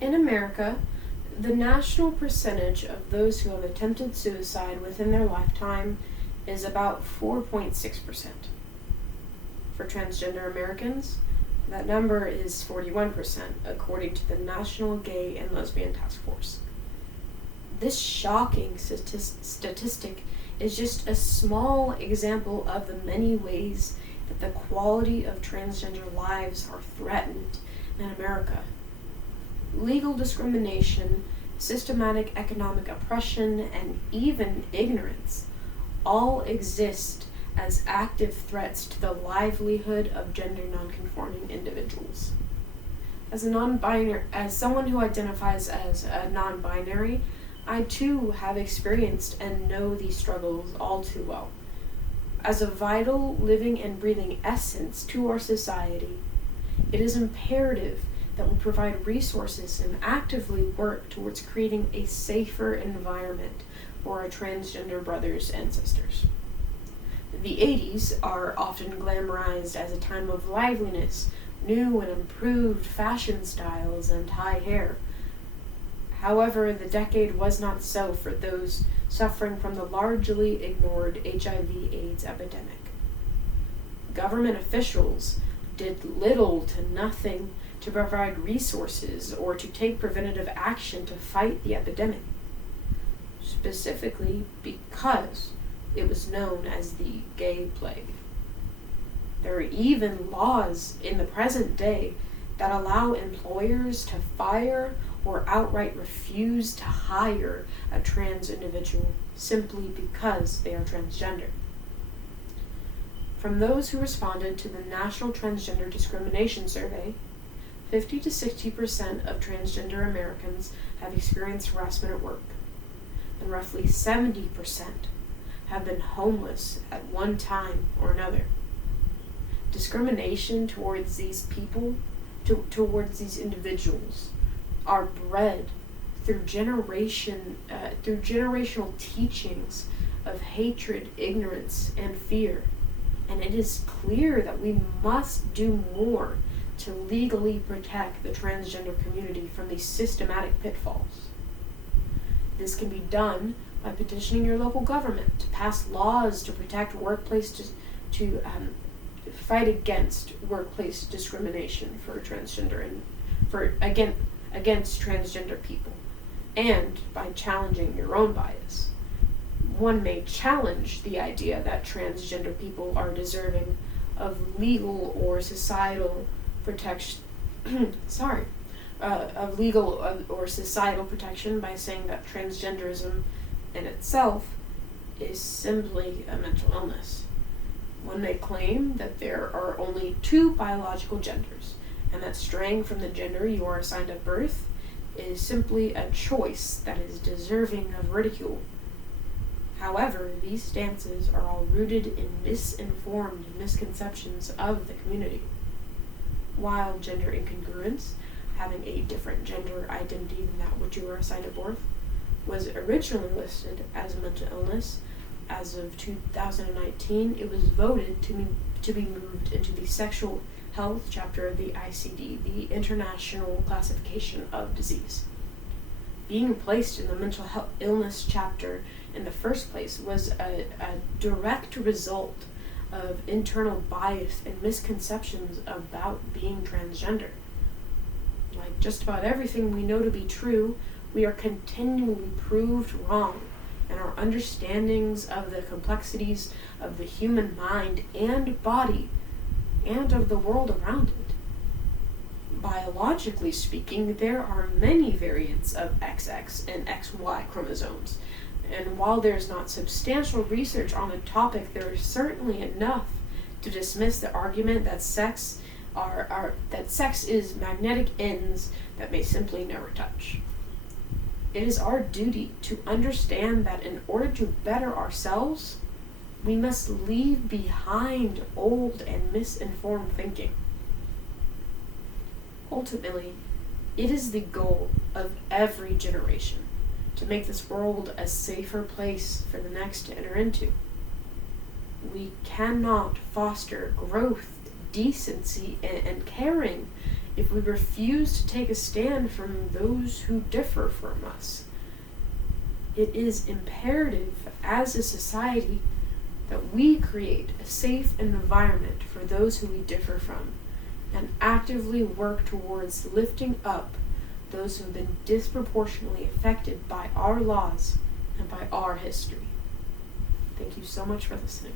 In America, the national percentage of those who have attempted suicide within their lifetime is about 4.6%. For transgender Americans, that number is 41%, according to the National Gay and Lesbian Task Force. This shocking statistic is just a small example of the many ways that the quality of transgender lives are threatened in America. Legal discrimination, systematic economic oppression, and even ignorance all exist as active threats to the livelihood of gender nonconforming individuals. As someone who identifies as a non-binary, I too have experienced and know these struggles all too well. As a vital, living, and breathing essence to our society, it is imperative that we provide resources and actively work towards creating a safer environment for our transgender brothers and sisters. The 80s are often glamorized as a time of liveliness, new and improved fashion styles, and high hair. However, the decade was not so for those suffering from the largely ignored HIV/AIDS epidemic. Government officials did little to nothing to provide resources or to take preventative action to fight the epidemic, specifically because it was known as the gay plague. There are even laws in the present day that allow employers to fire or outright refuse to hire a trans individual simply because they are transgender. From those who responded to the National Transgender Discrimination Survey, 50 to 60% of transgender Americans have experienced harassment at work, and roughly 70% have been homeless at one time or another. Discrimination towards these people, towards these individuals, are bred through generational teachings of hatred, ignorance, and fear. And it is clear that we must do more to legally protect the transgender community from these systematic pitfalls. This can be done by petitioning your local government to pass laws to protect workplace to fight against workplace discrimination for transgender and against transgender people, and by challenging your own bias. One may challenge the idea that transgender people are deserving of legal or societal protection or societal protection by saying that transgenderism in itself is simply a mental illness. One may claim that there are only two biological genders, and that straying from the gender you are assigned at birth is simply a choice that is deserving of ridicule. However, these stances are all rooted in misinformed misconceptions of the community. While gender incongruence, having a different gender identity than that which you were assigned at birth, was originally listed as a mental illness, as of 2019, it was voted to be moved into the sexual health chapter of the ICD, the International Classification of Disease. Being placed in the mental health illness chapter in the first place was a direct result of internal bias and misconceptions about being transgender. Like just about everything we know to be true, we are continually proved wrong, and our understandings of the complexities of the human mind and body and of the world around it. Biologically speaking, there are many variants of XX and XY chromosomes, and while there's not substantial research on the topic, there is certainly enough to dismiss the argument that sex is magnetic ends that may simply never touch. It is our duty to understand that in order to better ourselves, we must leave behind old and misinformed thinking. Ultimately, it is the goal of every generation to make this world a safer place for the next to enter into. We cannot foster growth, decency, and caring if we refuse to take a stand from those who differ from us, it is imperative as a society that we create a safe environment for those who we differ from, and actively work towards lifting up those who have been disproportionately affected by our laws and by our history. Thank you so much for listening.